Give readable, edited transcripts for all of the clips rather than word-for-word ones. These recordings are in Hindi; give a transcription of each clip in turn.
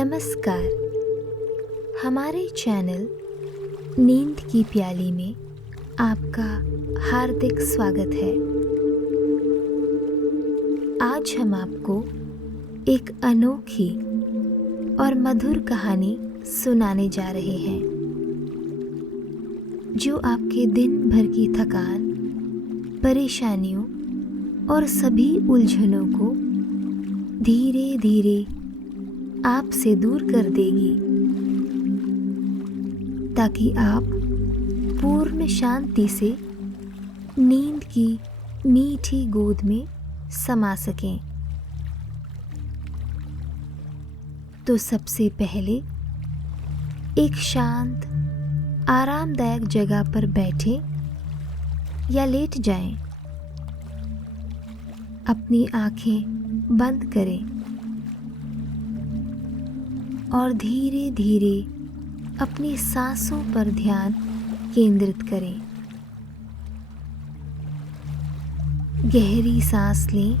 नमस्कार। हमारे चैनल नींद की प्याली में आपका हार्दिक स्वागत है। आज हम आपको एक अनोखी और मधुर कहानी सुनाने जा रहे हैं जो आपके दिन भर की थकान, परेशानियों और सभी उलझनों को धीरे धीरे आपसे दूर कर देगी, ताकि आप पूर्ण शांति से नींद की मीठी गोद में समा सकें। तो सबसे पहले एक शांत, आरामदायक जगह पर बैठें या लेट जाएं। अपनी आंखें बंद करें और धीरे धीरे अपनी सांसों पर ध्यान केंद्रित करें। गहरी सांस लें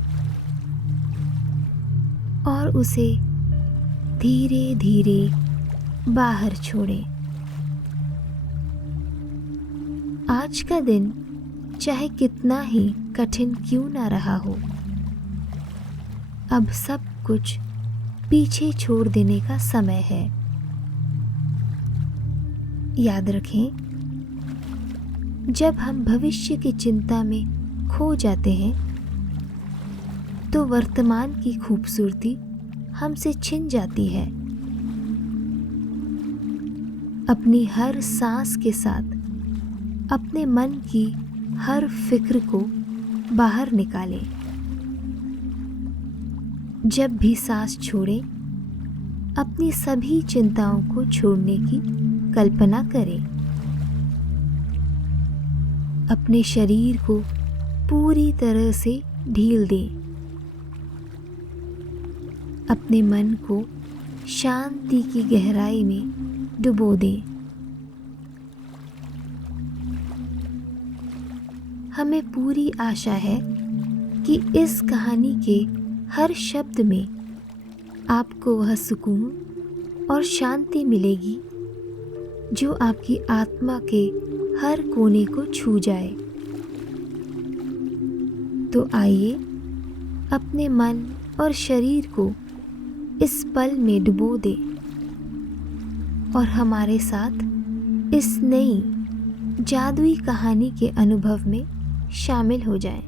और उसे धीरे धीरे बाहर छोड़ें। आज का दिन चाहे कितना ही कठिन क्यों ना रहा हो, अब सब कुछ पीछे छोड़ देने का समय है। याद रखें, जब हम भविष्य की चिंता में खो जाते हैं तो वर्तमान की खूबसूरती हमसे छिन जाती है। अपनी हर सांस के साथ अपने मन की हर फिक्र को बाहर निकालें। जब भी सांस छोड़ें, अपनी सभी चिंताओं को छोड़ने की कल्पना करें। अपने शरीर को पूरी तरह से ढील दें। अपने मन को शांति की गहराई में डुबो दें। हमें पूरी आशा है कि इस कहानी के हर शब्द में आपको वह सुकून और शांति मिलेगी जो आपकी आत्मा के हर कोने को छू जाए। तो आइए अपने मन और शरीर को इस पल में डुबो दें और हमारे साथ इस नई जादुई कहानी के अनुभव में शामिल हो जाएं।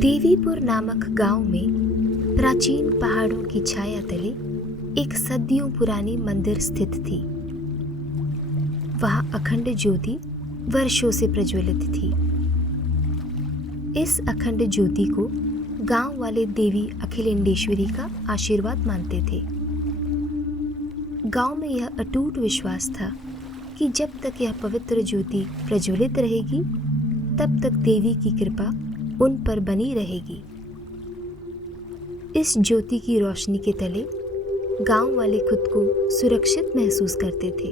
देवीपुर नामक गांव में प्राचीन पहाड़ों की छाया तले एक सदियों पुरानी मंदिर स्थित थी। वहां अखंड ज्योति वर्षों से प्रज्वलित थी। इस अखंड ज्योति को गांव वाले देवी अखिलेंडेश्वरी का आशीर्वाद मानते थे। गांव में यह अटूट विश्वास था कि जब तक यह पवित्र ज्योति प्रज्वलित रहेगी, तब तक देवी की कृपा उन पर बनी रहेगी। इस ज्योति की रोशनी के तले गांव वाले खुद को सुरक्षित महसूस करते थे।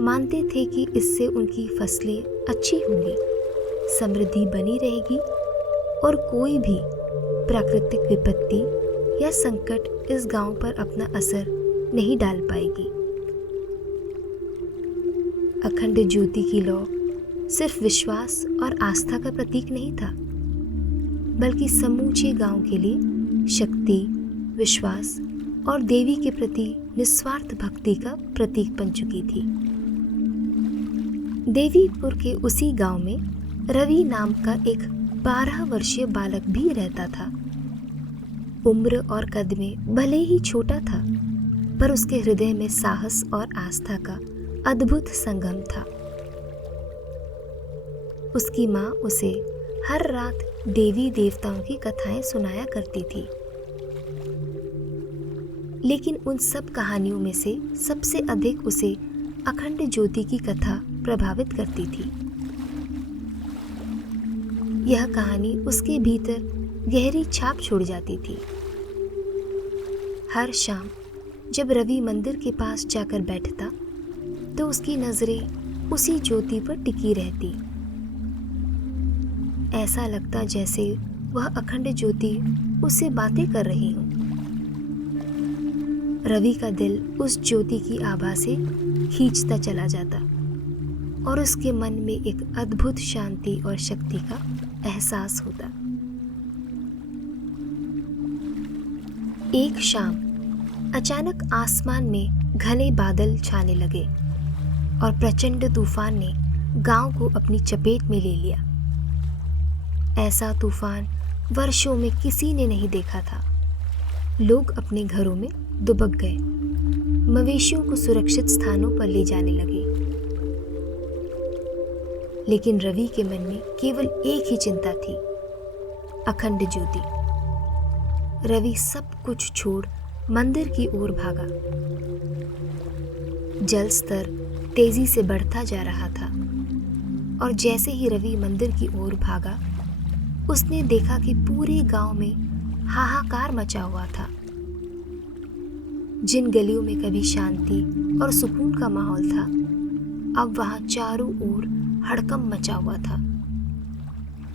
मानते थे कि इससे उनकी फसलें अच्छी होंगी, समृद्धि बनी रहेगी और कोई भी प्राकृतिक विपत्ति या संकट इस गांव पर अपना असर नहीं डाल पाएगी। अखंड ज्योति की लौ सिर्फ विश्वास और आस्था का प्रतीक नहीं था, बल्कि समूचे गांव के लिए शक्ति, विश्वास और देवी के प्रति निस्वार्थ भक्ति का प्रतीक बन चुकी थी। देवीपुर के उसी गांव में रवि नाम का एक 12 वर्षीय बालक भी रहता था। उम्र और कद में भले ही छोटा था, पर उसके हृदय में साहस और आस्था का अद्भुत संगम था। उसकी माँ उसे हर रात देवी देवताओं की कथाएं सुनाया करती थी। लेकिन उन सब कहानियों में से सबसे अधिक उसे अखंड ज्योति की कथा प्रभावित करती थी। यह कहानी उसके भीतर गहरी छाप छोड़ जाती थी। हर शाम जब रवि मंदिर के पास जाकर बैठता, तो उसकी नजरें उसी ज्योति पर टिकी रहती। ऐसा लगता जैसे वह अखंड ज्योति उससे बातें कर रही हो। रवि का दिल उस ज्योति की आभा से खींचता चला जाता और उसके मन में एक अद्भुत शांति और शक्ति का एहसास होता। एक शाम अचानक आसमान में घने बादल छाने लगे और प्रचंड तूफान ने गांव को अपनी चपेट में ले लिया। ऐसा तूफान वर्षों में किसी ने नहीं देखा था। लोग अपने घरों में दुबक गए, मवेशियों को सुरक्षित स्थानों पर ले जाने लगे। लेकिन रवि के मन में केवल एक ही चिंता थी, अखंड ज्योति। रवि सब कुछ छोड़ मंदिर की ओर भागा। जल स्तर तेजी से बढ़ता जा रहा था और जैसे ही रवि मंदिर की ओर भागा, उसने देखा कि पूरे गांव में हाहाकार मचा हुआ था। जिन गलियों में कभी शांति और सुकून का माहौल था, अब वहां चारों ओर हड़कंप मचा हुआ था।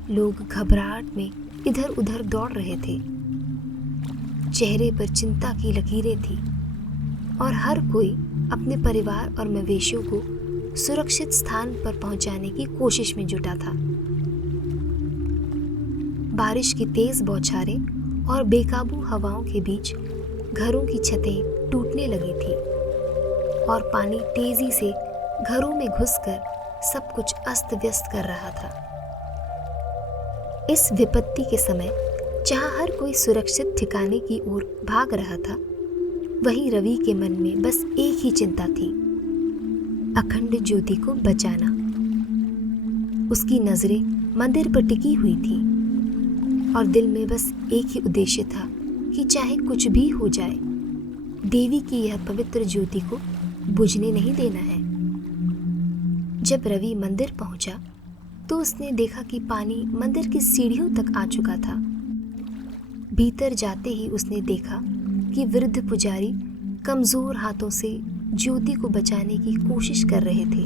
लोग घबराहट में इधर उधर दौड़ रहे थे। चेहरे पर चिंता की लकीरें थी और हर कोई अपने परिवार और मवेशियों को सुरक्षित स्थान पर पहुंचाने की कोशिश में जुटा था। बारिश की तेज बौछारें और बेकाबू हवाओं के बीच घरों की छतें टूटने लगी थी और पानी तेजी से घरों में घुसकर सब कुछ अस्त व्यस्त कर रहा था। इस विपत्ति के समय जहां हर कोई सुरक्षित ठिकाने की ओर भाग रहा था, वहीं रवि के मन में बस एक ही चिंता थी, अखंड ज्योति को बचाना। उसकी नजरें मंदिर पर टिकी हुई थी और दिल में बस एक ही उद्देश्य था कि चाहे कुछ भी हो जाए, देवी की यह पवित्र ज्योति को बुझने नहीं देना है। जब रवि मंदिर पहुंचा तो उसने देखा कि पानी मंदिर की सीढ़ियों तक आ चुका था। भीतर जाते ही उसने देखा कि वृद्ध पुजारी कमजोर हाथों से ज्योति को बचाने की कोशिश कर रहे थे,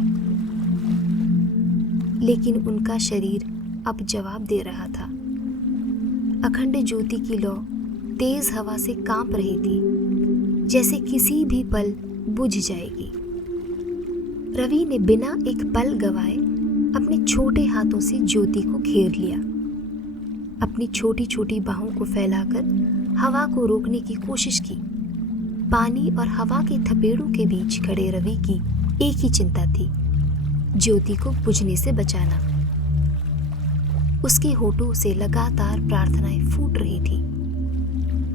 लेकिन उनका शरीर अब जवाब दे रहा था। अखंड ज्योति की लौ तेज हवा से कांप रही थी, जैसे किसी भी पल बुझ जाएगी। रवि ने बिना एक पल गवाए अपने छोटे हाथों से ज्योति को घेर लिया। अपनी छोटी छोटी बाहों को फैलाकर हवा को रोकने की कोशिश की। पानी और हवा के थपेड़ों के बीच खड़े रवि की एक ही चिंता थी, ज्योति को बुझने से बचाना। उसके होठों से लगातार प्रार्थनाएं फूट रही थी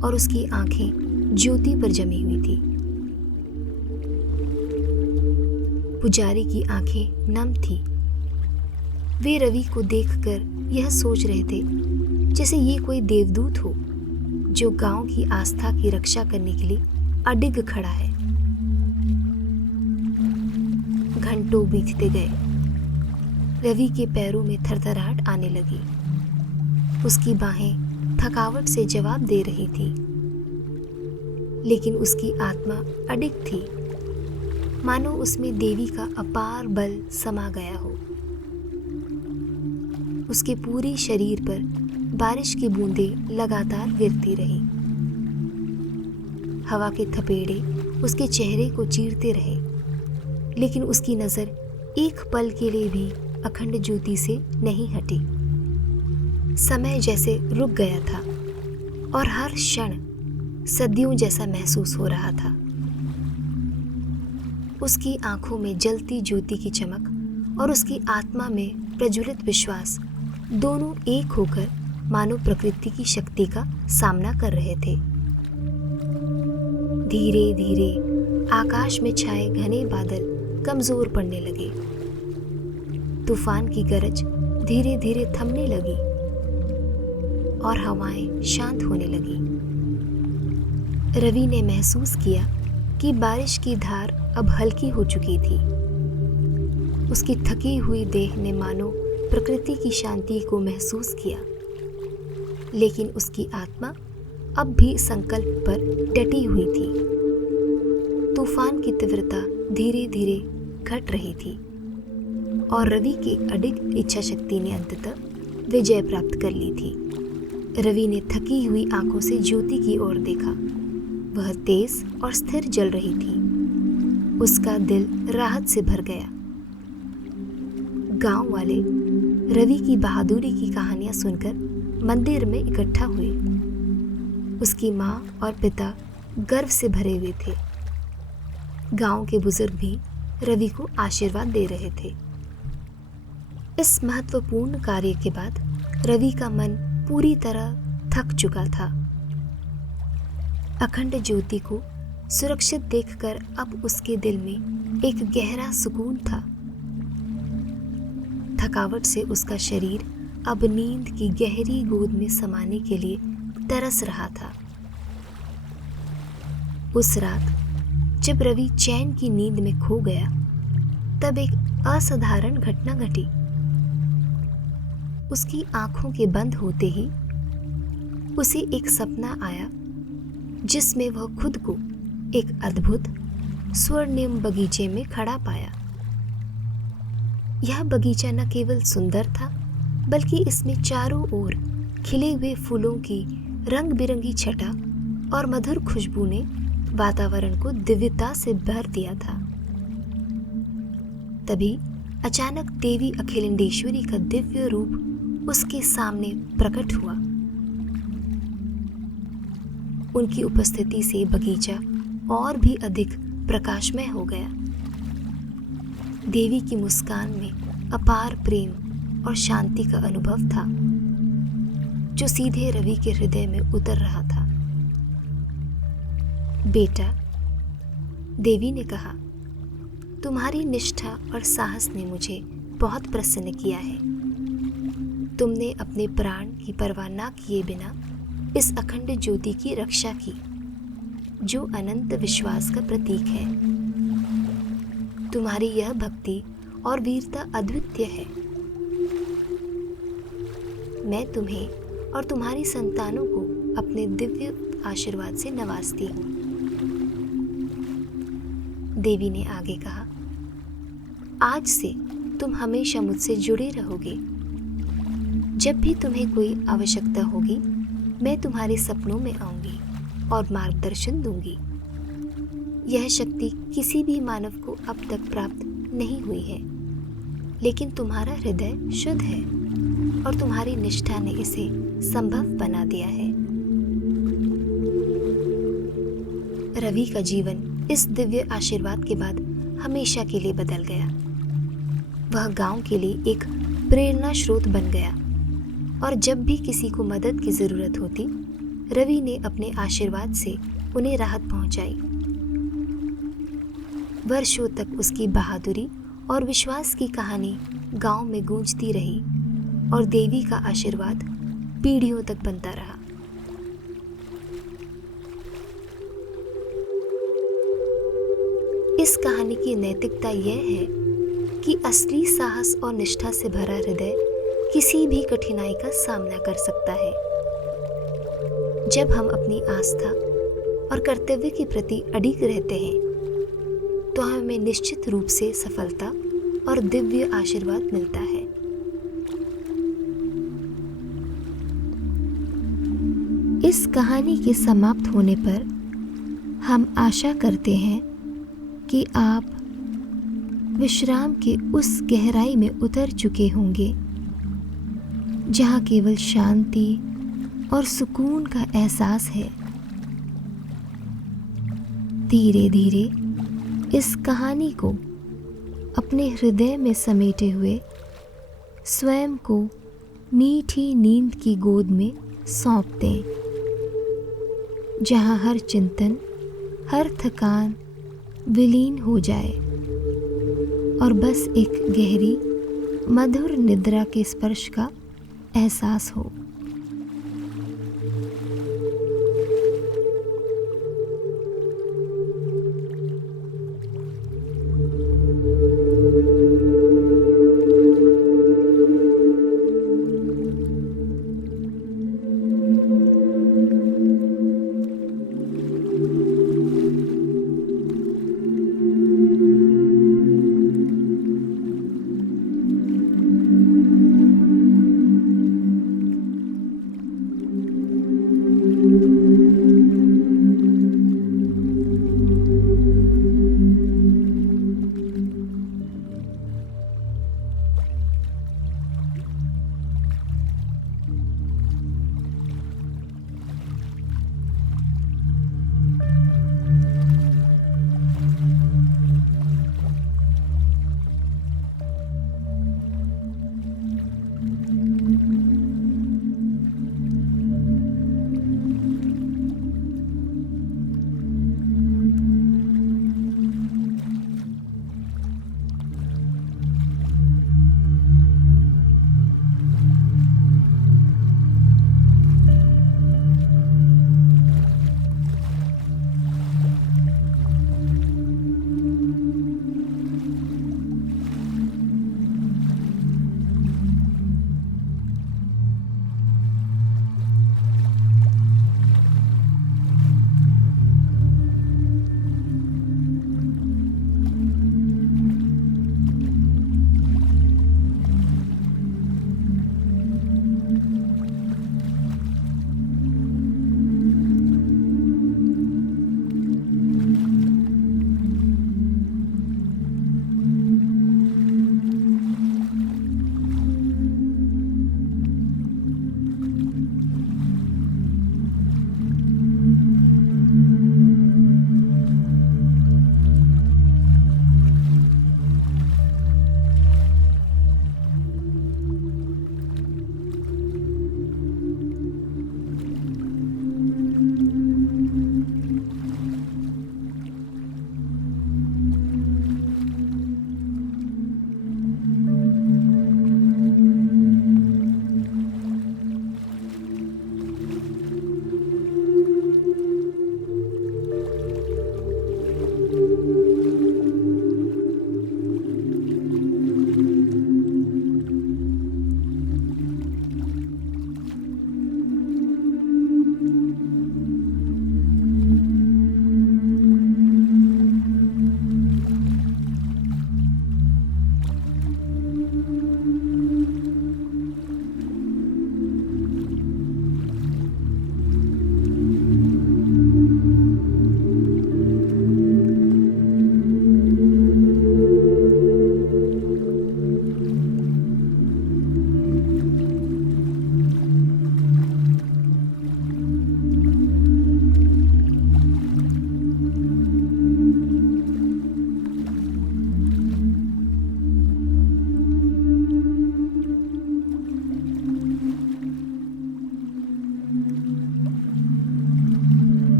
और उसकी आंखें ज्योति पर जमी हुई थी। पुजारी की आंखें नम थी। वे रवि को देखकर यह सोच रहे थे जैसे ये कोई देवदूत हो जो गांव की आस्था की रक्षा करने के लिए अडिग खड़ा है। घंटों बीतते गए। रवि के पैरों में थरथराहट आने लगी। उसकी बाहें थकावट से जवाब दे रही थी, लेकिन उसकी आत्मा अडिग थी, मानो उसमें देवी का अपार बल समा गया हो। उसके पूरे शरीर पर बारिश की बूंदें लगातार गिरती रही। हवा के थपेड़े उसके चेहरे को चीरते रहे, लेकिन उसकी नजर एक पल के लिए भी अखंड ज्योति से नहीं हटी। समय जैसे रुक गया था और हर क्षण सदियों जैसा महसूस हो रहा था। उसकी आंखों में जलती ज्योति की चमक और उसकी आत्मा में प्रज्वलित विश्वास दोनों एक होकर मानो प्रकृति की शक्ति का सामना कर रहे थे। धीरे धीरे आकाश में छाए घने बादल कमजोर पड़ने लगे। तूफान की गरज धीरे धीरे थमने लगी और हवाएं शांत होने लगी। रवि ने महसूस किया कि बारिश की धार अब हल्की हो चुकी थी। उसकी थकी हुई देह ने मानो प्रकृति की शांति को महसूस किया, लेकिन उसकी आत्मा अब भी संकल्प पर डटी हुई थी। तूफान की तीव्रता धीरे धीरे घट रही थी और रवि की अडिग इच्छा शक्ति ने अंततः विजय प्राप्त कर ली थी। रवि ने थकी हुई आंखों से ज्योति की ओर देखा। वह तेज और स्थिर जल रही थी। उसका दिल राहत से भर गया। गांव वाले रवि की बहादुरी की कहानियां सुनकर मंदिर में इकट्ठा हुए। उसकी माँ और पिता गर्व से भरे हुए थे। गांव के बुजुर्ग भी रवि को आशीर्वाद दे रहे थे। इस महत्वपूर्ण कार्य के बाद रवि का मन पूरी तरह थक चुका था। अखंड ज्योति को सुरक्षित देखकर अब उसके दिल में एक गहरा सुकून था। थकावट से उसका शरीर अब नींद की गहरी गोद में समाने के लिए तरस रहा था। उस रात जब रवि चैन की नींद में खो गया, तब एक असाधारण घटना घटी। उसकी आंखों के बंद होते ही उसे एक सपना आया जिसमें वह खुद को एक अद्भुत स्वर्णिम बगीचे में खड़ा पाया। यह बगीचा न केवल सुंदर था, बल्कि इसमें चारों ओर खिले हुए फूलों की रंग बिरंगी छटा और मधुर खुशबू ने वातावरण को दिव्यता से भर दिया था। तभी अचानक देवी अखिलेंडेश्वरी का दिव्य रूप उसके सामने प्रकट हुआ। उनकी उपस्थिति से बगीचा और भी अधिक प्रकाशमय हो गया। देवी की मुस्कान में अपार प्रेम और शांति का अनुभव था, जो सीधे रवि के हृदय में उतर रहा था। बेटा, देवी ने कहा, तुम्हारी निष्ठा और साहस ने मुझे बहुत प्रसन्न किया है। तुमने अपने प्राण की परवाह न किए बिना इस अखंड ज्योति की रक्षा की, जो अनंत विश्वास का प्रतीक है। तुम्हारी यह भक्ति और वीरता अद्वितीय है। मैं तुम्हें और तुम्हारी संतानों को अपने दिव्य आशीर्वाद से नवाजती हूँ। देवी ने आगे कहा, आज से तुम हमेशा मुझसे जुड़े रहोगे। जब भी तुम्हें कोई आवश्यकता होगी, मैं तुम्हारे सपनों में आऊंगी और मार्गदर्शन दूंगी। यह शक्ति किसी भी मानव को अब तक प्राप्त नहीं हुई है, लेकिन तुम्हारा हृदय शुद्ध है और तुम्हारी निष्ठा ने इसे संभव बना दिया है। रवि का जीवन इस दिव्य आशीर्वाद के बाद हमेशा के लिए बदल गया। वह गांव के लिए एक प्रेरणा स्रोत बन गया और जब भी किसी को मदद की जरूरत होती, रवि ने अपने आशीर्वाद से उन्हें राहत पहुंचाई। वर्षों तक उसकी बहादुरी और विश्वास की कहानी गांव में गूंजती रही और देवी का आशीर्वाद पीढ़ियों तक बनता रहा। इस कहानी की नैतिकता यह है कि असली साहस और निष्ठा से भरा हृदय किसी भी कठिनाई का सामना कर सकता है। जब हम अपनी आस्था और कर्तव्य के प्रति अडिग रहते हैं, तो हमें निश्चित रूप से सफलता और दिव्य आशीर्वाद मिलता है। इस कहानी के समाप्त होने पर हम आशा करते हैं कि आप विश्राम के उस गहराई में उतर चुके होंगे जहाँ केवल शांति और सुकून का एहसास है। धीरे धीरे इस कहानी को अपने हृदय में समेटे हुए स्वयं को मीठी नींद की गोद में सौंप दें, जहाँ हर चिंतन, हर थकान विलीन हो जाए और बस एक गहरी मधुर निद्रा के स्पर्श का एहसास हो।